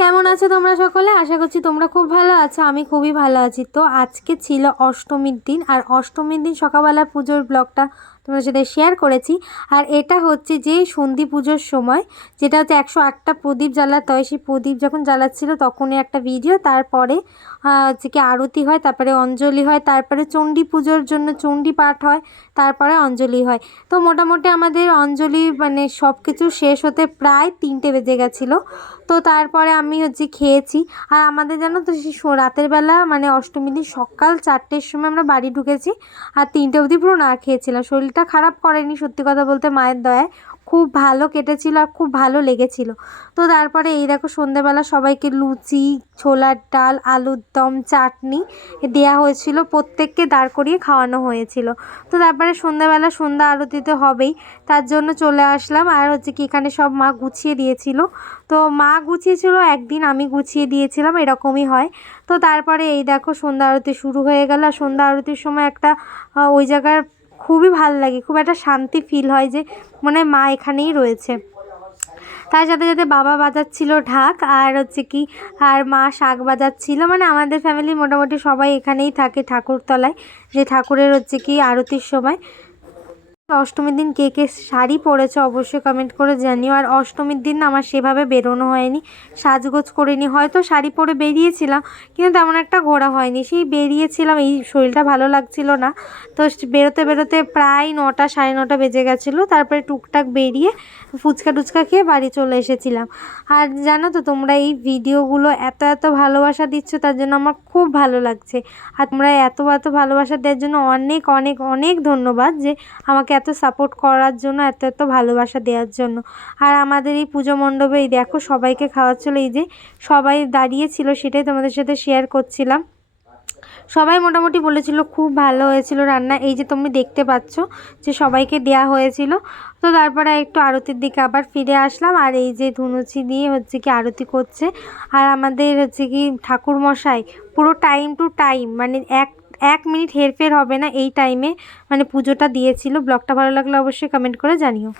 কেমন আছো তোমরা সকলে? আশা করছি তোমরা খুব ভালো আছো। আমি খুবই ভালো আছি। তো আজকে ছিল অষ্টমীর দিন, আর অষ্টমীর দিন সকালবেলা পুজোর ব্লগটা তোমাদের সাথে শেয়ার করেছি। আর এটা হচ্ছে যে সন্ধি পুজোর সময়, যেটা হচ্ছে 108টা প্রদীপ জ্বালাতে হয়, সেই প্রদীপ যখন জ্বালাচ্ছিল তখনই একটা ভিডিও। তারপরে হচ্ছে কি আরতি হয়, তারপরে অঞ্জলি হয়, তারপরে চণ্ডী পুজোর জন্য চণ্ডী পাঠ হয়, তারপরে অঞ্জলি হয়। তো মোটামুটি আমাদের অঞ্জলি মানে সব কিছু শেষ হতে প্রায় 3টে বেজে গেছিলো। তো তারপরে আমি হচ্ছে খেয়েছি। আর আমাদের জানো তো সেই রাতের বেলা মানে অষ্টমীর দিন সকাল 4টের সময় আমরা বাড়ি ঢুকেছি, আর 3টে অবধি পুরো না খেয়েছিলাম। শরীরটা খারাপ করেনি, সত্যি কথা বলতে মায়ের দয়ায় খুব ভালো কেটেছিল আর খুব ভালো লেগেছিল। তো তারপরে এই দেখো সন্ধ্যেবেলা সবাইকে লুচি, ছোলার ডাল, আলুর দম, চাটনি দেওয়া হয়েছিল, প্রত্যেককে দাঁড় করিয়ে খাওয়ানো হয়েছিল। তো তারপরে সন্ধ্যাবেলা সন্ধ্যা আরতি তো হবেই, তার জন্য চলে আসলাম। আর হচ্ছে কি এখানে সব মা গুছিয়ে দিয়েছিল। তো মা গুছিয়েছিল একদিন, আমি গুছিয়ে দিয়েছিলাম, এরকমই হয়। তো তারপরে এই দেখো সন্ধ্যা আরতি শুরু হয়ে গেল। আর সন্ধ্যা আরতির সময় একটা ওই জায়গার খুবই ভাল লাগে, খুব একটা শান্তি ফিল হয় যে মানে মা এখানেই রয়েছে। তার সাথে সাথে বাবা বাজাচ্ছিল ঢাক, আর হচ্ছে কি আর মা শাঁখ বাজাচ্ছিল। মানে আমাদের ফ্যামিলির মোটামুটি সবাই এখানেই থাকে ঠাকুরতলায়, যে ঠাকুরের হচ্ছে কি আরতির সময়। অষ্টমীর দিন কে কে শাড়ি পরেছে অবশ্যই কমেন্ট করে জানিও। আর অষ্টমীর দিন আমার সেভাবে বেরোনো হয়নি, সাজগোজ করিনি। হয়তো শাড়ি পরে বেরিয়েছিলাম কিন্তু তেমন একটা ঘোরা হয়নি। সেই বেরিয়েছিলাম, এই শরীরটা ভালো লাগছিল না, তো বেরোতে বেরোতে প্রায় 9টা 9:30 বেজে গেছিলো। তারপরে টুকটাক বেরিয়ে ফুচকা টুচকা খেয়ে বাড়ি চলে এসেছিলাম। আর জানো তো তোমরা এই ভিডিওগুলো এত এত ভালোবাসা দিচ্ছ, তার জন্য আমার খুব ভালো লাগছে। আর তোমরা এত এত ভালোবাসা দেওয়ার জন্য অনেক অনেক অনেক ধন্যবাদ, যে আমাকে এত সাপোর্ট করার জন্য, এত এত ভালোবাসা দেওয়ার জন্য। আর আমাদের এই পুজো মণ্ডপে এই দেখো সবাইকে খাওয়াচ্ছিল, এই যে সবাই দাঁড়িয়েছিল, সেটাই তোমাদের সাথে শেয়ার করছিলাম। সবাই মোটামুটি বলেছিল খুব ভালো হয়েছিল রান্না। এই যে তুমি দেখতে পাচ্ছ যে সবাইকে দেয়া হয়েছিল। তো তারপরে একটু আরতির দিকে আবার ফিরে আসলাম। আর এই যে ধুনুচি দিয়ে হচ্ছে কি আরতি করছে। আর আমাদের হচ্ছে কি ঠাকুরমশাই পুরো টাইম টু টাইম, মানে এক মিনিট হেরফের হবে না, এই টাইমে মানে পুজোটা দিয়েছিল। ব্লগটা ভালো লাগলে অবশ্যই কমেন্ট করে জানিও।